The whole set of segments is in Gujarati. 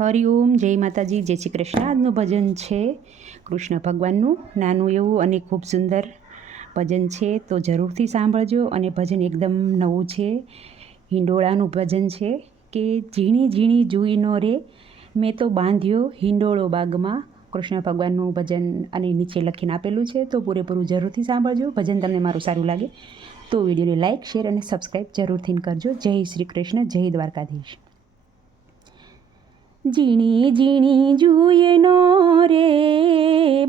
હરિઓમ, જય માતાજી, જય શ્રી કૃષ્ણ. આજનું ભજન છે કૃષ્ણ ભગવાનનું નાનું એવું અને ખૂબ સુંદર ભજન છે, તો જરૂરથી સાંભળજો. અને ભજન એકદમ નવું છે, હિંડોળાનું ભજન છે કે ઝીણી ઝીણી જુઈનો રે મેં તો બાંધ્યો હિંડોળો બાગમાં. કૃષ્ણ ભગવાનનું ભજન અને નીચે લખીને આપેલું છે, તો પૂરેપૂરું જરૂરથી સાંભળજો. ભજન તમને મારું સારું લાગે તો વિડીયોને લાઇક, શેર અને સબસ્ક્રાઈબ જરૂરથી કરજો. જય શ્રી કૃષ્ણ, જય દ્વારકાધીશ. ઝીણી ઝીણી જુઈનો રે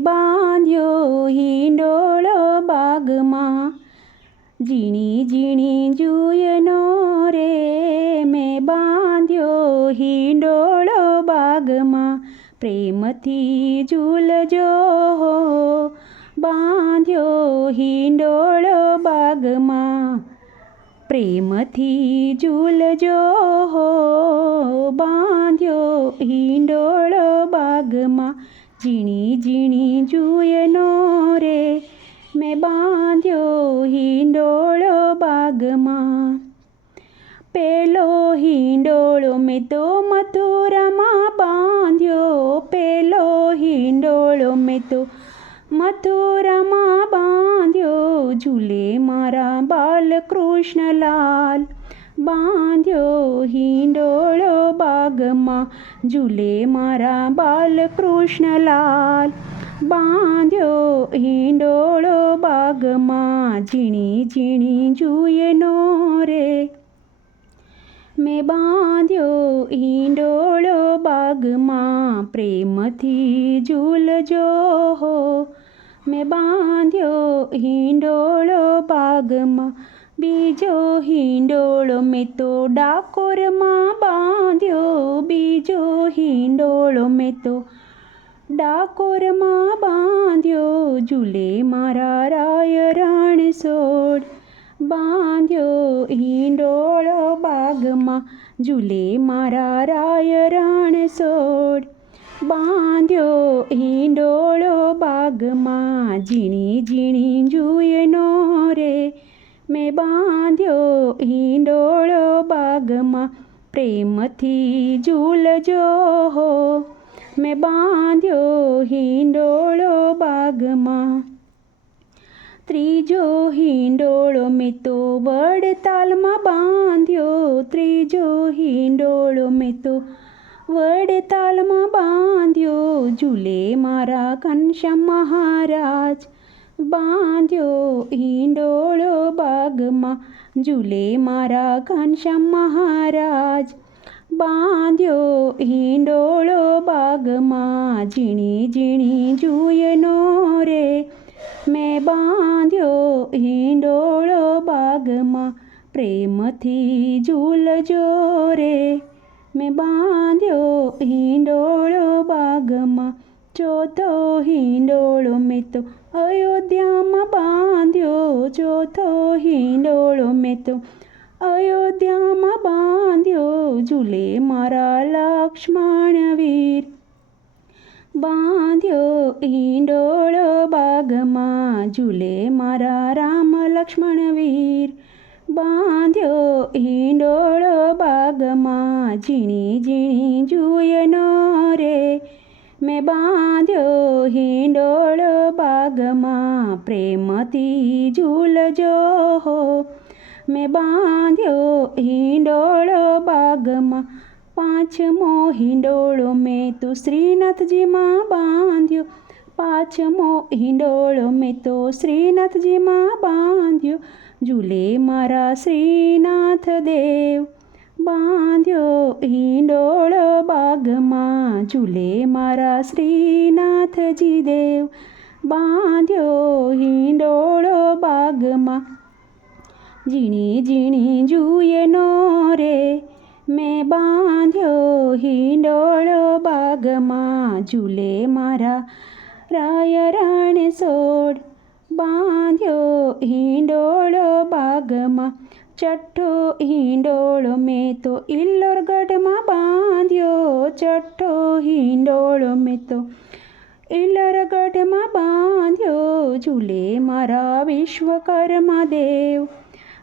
બાંધ્યો હિંડોળો બાગમાં. ઝીણી ઝીણી જુઈનો રે મેં બાંધ્યો હિંડોળો બાગમાં. પ્રેમથી ઝૂલજો બાંધ્યો હિંડોળો બાગમાં. પ્રેમથી ઝૂલજો બાંધ્યો હિંડોળો બાગમાં. ઝીણી ઝીણી જુઈનો રે મેં બાંધ્યો હિંડોળો બાગમાં. પેલો હિંડોળો મેં તો મથુરામાં બાંધ્યો. પેલો હિંડોળો મેં તો મથુરામાં બાંધ્યો. ઝૂલે મારા બાલકૃષ્ણલાલ બાંધ્યો હિંડોળો બાગમાં. ઝૂલે મારા બાલકૃષ્ણલાલ બાંધ્યો હિંડોળો બાગમાં. ઝીણી ઝીણી જુઈનો રે મેં બાંધ્યો હિંડોળો બાગમાં. પ્રેમથી ઝૂલજો મેં બાંધ્યો હિંડોળો બાગમાં. બીજો હિંડોળો મેં તો ડાકોરમાં બાંધ્યો. બીજો હિંડોળો મેં તો ડાકોરમાં બાંધ્યો. ઝૂલે મારા રાય રણછોડ બાંધ્યો હિંડોળો બાગમાં. ઝૂલે મારા રાય રણછોડ બાંધ્યો હિંડોળો બાગમાં. ઝીણી ઝીણી જુઈનો રે મેં બાંધ્યો હિંડોળો બાગમાં. પ્રેમથી ઝૂલજો મેં બાંધ્યો હિંડોળો બાગમાં. ત્રીજો હિંડોળો મેં તો વડતાલમાં બાંધ્યો. ત્રીજો હિંડોળો મેં તો વડતાલમાં બાંધ્યો. ઝૂલે મારા ઘનશ્યામ મહારાજ બાંધ્યો હિંડોળો બાગમાં. ઝૂલે મારા ઘનશ્યામ મહારાજ બાંધ્યો હિંડોળો બાગમાં. ઝીણી ઝીણી જુઈનો રે મેં બાંધ્યો હિંડોળો બાગમાં. પ્રેમથી ઝૂલજો રે મેં બાંધ્યો હિંડોળો બાગમાં. ચોથો હિંડોળો મેં તો અયોધ્યામાં બાંધ્યો. ચોથો હિંડોળો મેં તો અયોધ્યામાં બાંધ્યો. ઝૂલે મારા લક્ષ્મણવીર બાંધ્યો હિંડોળો બાગમાં. ઝૂલે મારા રામ લક્ષ્મણવીર બાંધ્યો હિંડોળો બાગમાં. ઝીણી ઝીણી જુઈનો રે મેં બાંધ્યો હિંડોળો બાગમાં. પ્રેમથી ઝૂલજો મેં બાંધ્યો હિંડોળો બાગમાં. પાંચમો હિંડોળો મેં તો શ્રીનાથજીમાં બાંધ્યો. પાંચમો હિંડોળો મેં તો શ્રીનાથજીમાં બાંધ્યો. ઝૂલે મારા શ્રીનાથ દેવ બાંધ્યો હિંડોળો બાગમાં. ઝૂલે મારા શ્રીનાથજી દેવ બાંધ્યો હિંડોળો બાગમાં. ઝીણી ઝીણી જુઈનો રે મેં બાંધ્યો હિંડોળો બાગમાં. ઝૂલે મારા રાય રણછોડ બાંધ્યો હિંડોળો બાગમાં. છઠ્ઠો હિંડોળો મેં તો ઇલ્લોરગઢમાં બાંધ્યો. છઠ્ઠો હિંડોળો મેં તો ઇલ્લોરગઢમાં બાંધ્યો. ઝૂલે મારા વિશ્વકર્મા દેવ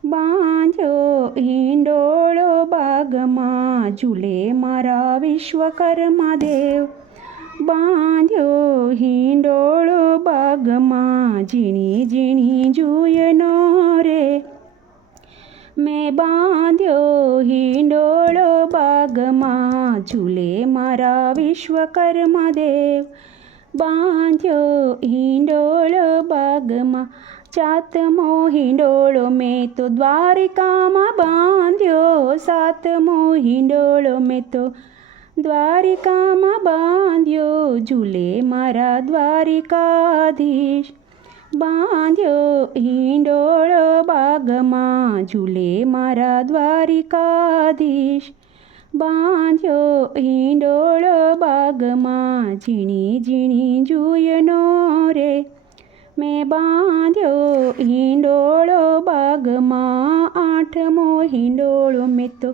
બાંધ્યો હિંડોળો બાગમાં ઝૂલે મારા વિશ્વકર્મા દેવ. બાંધ્યો હિંડોળો બાગમાં ઝીણી ઝીણી જુયનો રે. મેં બાંધ્યો હિંડોળો બાગમાં ઝૂલે મારા વિશ્વકર્મા દેવ. બાંધ્યો હિંડોળો બાગમાં સાતમો હિંડોળો મેં તો દ્વારિકામાં બાંધ્યો. સાતમો હિંડોળો મેં તો દ્વારિકામાં બાંધ્યો ઝૂલે મારા દ્વારિકાધીશ. બાંધ્યો હિંડોળો બાગમાં ઝૂલે મારા દ્વારિકાધીશ. બાંધ્યો હિંડોળો બાગમાં ઝીણી ઝીણી જુયનો રે. મેં બાંધ્યો હિંડોળો બાગમાં આઠમો હિંડોળો મેં તો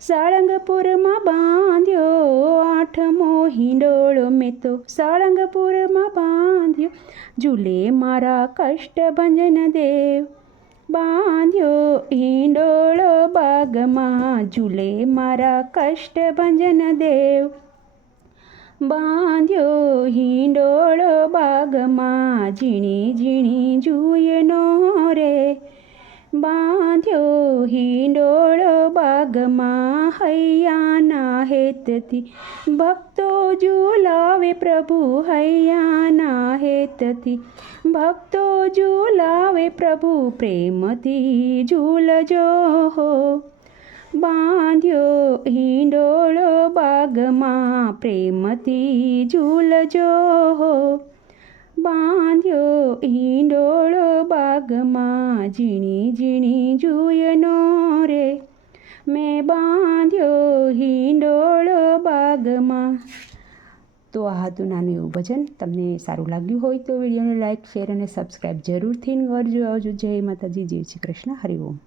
સાળંગપુરમાં બાંધ્યો. આઠમો હિંડોળો મેં તો સાળંગપુરમાં બાંધ્યો ઝૂલે મારા કષ્ટભંજન દેવ. બાંધ્યો હિંડોળો બાગમાં ઝૂલે મારા કષ્ટભંજન દેવ. બાંધ્યો હિંડોળો બાગમાં ઝીણી ઝીણી જુયનો રે. બાંધ્યો હિંડોળો બાગમાં હૈયાના હેતથી ભક્તો ઝૂલાવે પ્રભુ. હૈયાના હેતથી ભક્તો ઝૂલાવે પ્રભુ પ્રેમથી ઝૂલજો હો. બાંધ્યો હિંડોળો બાગમાં પ્રેમથી ઝૂલજો હો. બાંધ્યો હિંડોળો બાગમાં ઝીણી ઝીણી જુયનો રે. મેં બાંધ્યો હિંડોળો બાગમાં. તો આ હતું નાનું એવું ભજન. તમને સારું લાગ્યું હોય તો વિડીયોને લાઇક, શેર અને સબસ્ક્રાઈબ જરૂરથી કરજો. આવજો. જય માતાજી, જય શ્રી કૃષ્ણ, હરિ ઓમ.